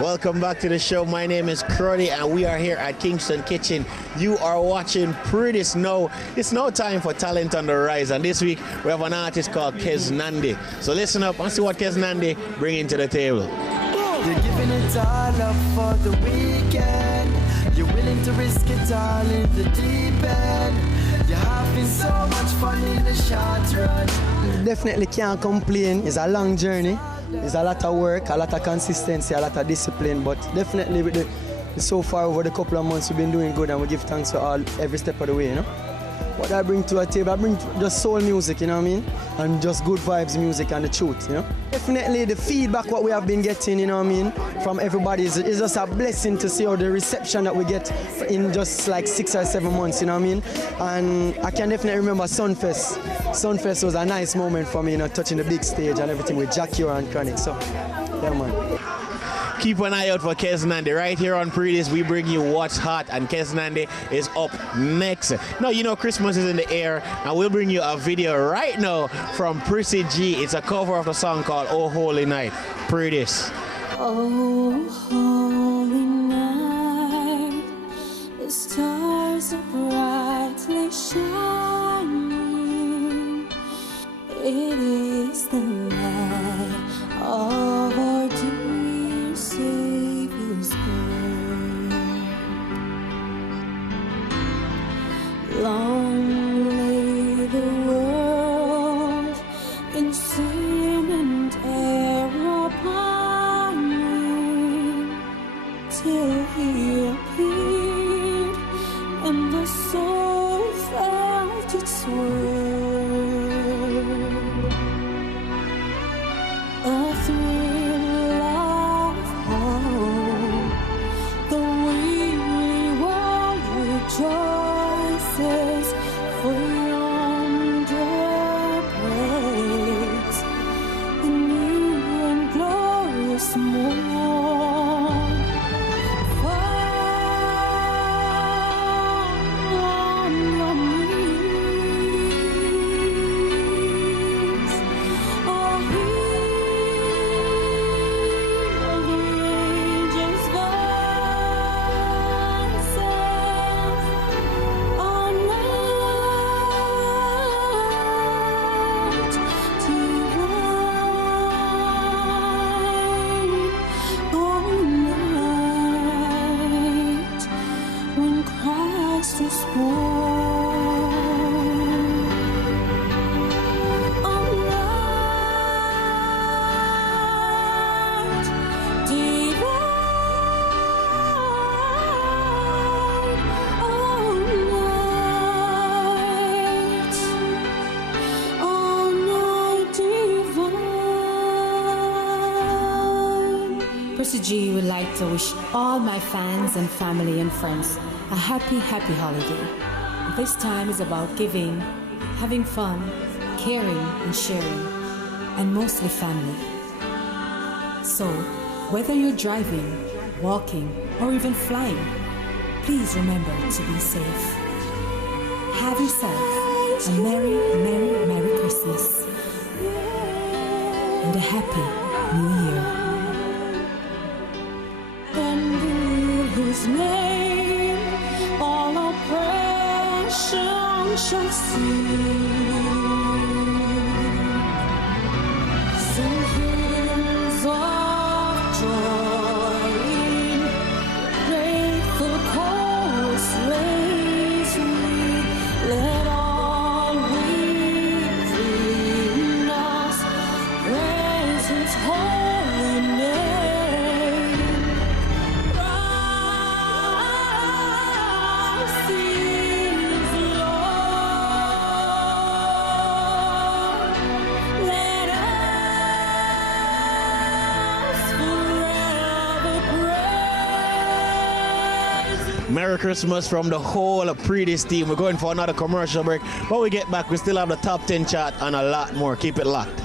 Welcome back to the show. My name is Kruddy and we are here at Kingston Kitchen. You are watching Pree Dis. Now, it's now time for Talent on the Rise, and this week we have an artist called Keznandi. So listen up and see what Keznandi bringing to the table. You're giving it all up for the weekend. You're willing to risk it all in the deep end. You're having so much fun in the short run. Definitely can't complain. It's a long journey. It's a lot of work, a lot of consistency, a lot of discipline, but definitely with so far over the couple of months we've been doing good, and we give thanks for every step of the way, you know. What I bring to a table, I bring just soul music, you know what I mean? And just good vibes music and the truth, you know. Definitely the feedback what we have been getting, you know what I mean, from everybody is just a blessing to see how the reception that we get in just like 6 or 7 months, you know what I mean? And I can definitely remember Sunfest. Sunfest was a nice moment for me, you know, touching the big stage and everything with Jackie and Chronic, so yeah, man. Keep an eye out for Keznandi. Right here on Pree Dis, we bring you what's hot, and Keznandi is up next. Now, you know Christmas is in the air, and we'll bring you a video right now from Prissy G. It's a cover of the song called Oh Holy Night. Pree Dis. Oh, holy night, the stars are brightly shining. It is the night of our dear Savior's birth. Long lay the world in sin and error pining, till he appeared and the soul felt its worth. A thrill of hope, the weary world rejoices, for yonder breaks the new and glorious morn. Fall on your knees, or hear the angels' voices. On night divine, on night when Christ was born. On night divine, on night divine. Prissy G would like to wish all my fans and family and friends a happy holiday. This time is about giving, having fun, caring and sharing, and mostly family. So, whether you're driving, walking, or even flying, please remember to be safe. Have yourself a Merry Christmas and a Happy New Year. And in his name all oppression shall cease. Sing hymns of joy in grateful chorus raise we. Let all within us praise his holy name. Christ is Lord. Let us forever praise. Merry Christmas from the whole of Pree Dis team. We're going for another commercial break. When we get back, we still have the top 10 chart and a lot more. Keep it locked.